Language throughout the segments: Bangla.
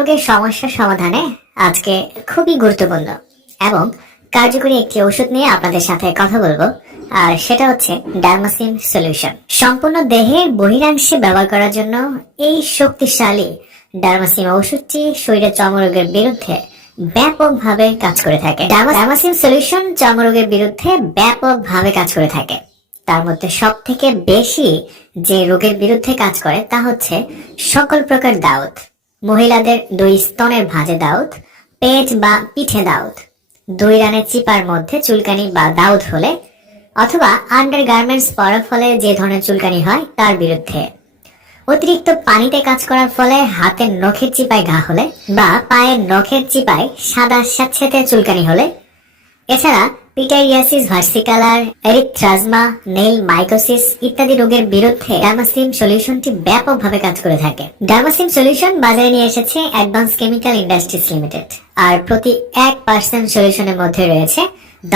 রোগের সমস্যার সমাধানে আজকে খুবই গুরুত্বপূর্ণ এবং কার্যকরী একটি ওষুধ নিয়ে আপনাদের সাথে কথা বলব, আর সেটা হচ্ছে ডার্মাসিন সলিউশন। সম্পূর্ণ দেহের বহিরাংশে ব্যবহার করার জন্য এই শক্তিশালী ডার্মাসিন ওষুধটি শরীরের চর্মরোগের বিরুদ্ধে ব্যাপকভাবে কাজ করে থাকে। ডার্মাসিন সলিউশন চর্মরোগের বিরুদ্ধে ব্যাপকভাবে কাজ করে থাকে। তার মধ্যে সব থেকে বেশি যে রোগের বিরুদ্ধে কাজ করে তা হচ্ছে সকল প্রকার দাউদ মহিলাদের দুই স্তনের ভাঁজে দাউদ পেট বা পিঠে দাউদ। দুই রানের চিপার মধ্যে চুলকানি বা দাউদ হলে অথবা আন্ডার গার্মেন্টস পরার ফলে যে ধরনের চুলকানি হয় তার বিরুদ্ধে। অতিরিক্ত পানিতে কাজ করার ফলে হাতের নখের চিপায় ঘা হলে বা পায়ের নখের চিপায় সাদা স্যাঁতসেঁতে চুলকানি হলে এছাড়া pityriasis versicolor, erythrasma, nail mycosis ইত্যাদি রোগের বিরুদ্ধে ডার্মাসিম সলিউশনটি ব্যাপকভাবে কাজ করে থাকে। ডার্মাসিম সলিউশন বাজারে নিয়ে এসেছে অ্যাডভান্স কেমিক্যাল ইন্ডাস্ট্রিজ লিমিটেড। আর প্রতি এক পার্সেন্ট সলিউশনের মধ্যে রয়েছে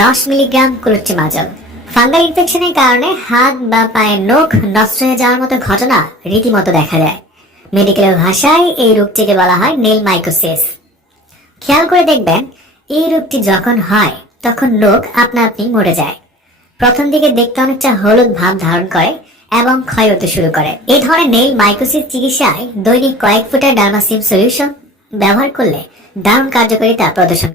দশ মিলিগ্রাম ক্লোট্রিমাজল ফাঙ্গাল ইনফেকশনের কারণে হাত বা পায়ের নখ নষ্ট হয়ে যাওয়ার মতো ঘটনা রীতিমতো দেখা যায় মেডিকেলের ভাষায় এই রোগটিকে বলা হয় নেল মাইকোসিস। খেয়াল করে দেখবেন, এই রোগটি যখন হয় তখন লোক আপনা আপনি মরে যায়। প্রথম দিকে দেখতে অনেকটা হলুদ ভাব ধারণ করে এবং ক্ষয় হতে শুরু করে। এই ধরনের নেইল মাইকোসিস চিকিৎসায় দৈনিক কয়েক ফুটের ডার্মাসিম সলিউশন ব্যবহার করলে দারুণ কার্যকারিতা প্রদর্শন